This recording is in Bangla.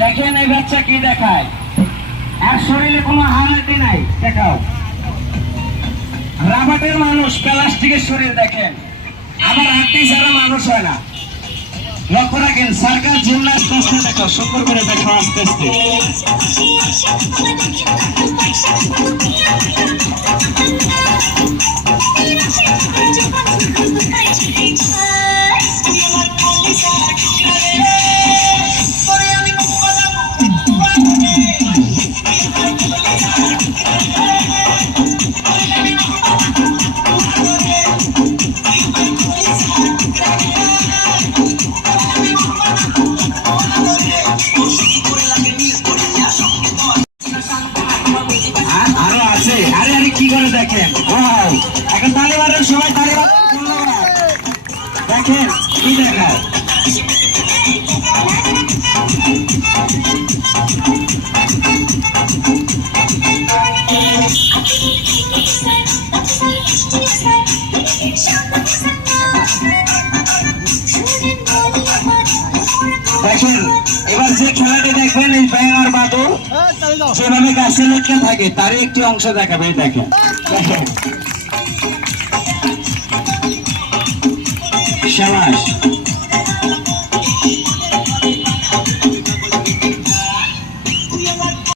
দেখেন এই বাচ্চা কি দেখায়, আর শরীরে কোনো হাড়াটি নাই। দেখাও, রাবারের মানুষ, প্লাস্টিকের শরীর। দেখেন আবার হাড্ডি ছাড়া মানুষ হয় না। লক্ষ্য রাখেন, সার্কাস জিমনাস্ট আসতে দেখো, সুন্দর করে দেখো আস্তে আস্তে। আরো আছে, আরে আরে কি করে দেখেন, এখন তালি মারেন সবাই, তালি মারেন। দেখেন কি দেখায়, দেখেন এবার যে খেলাটি দেখবেন, এই ব্যাঙার বাদল যেভাবে গাছে লেখা থাকে তার একটি অংশ দেখাবে। দেখেন দেখেন, শাবাশ।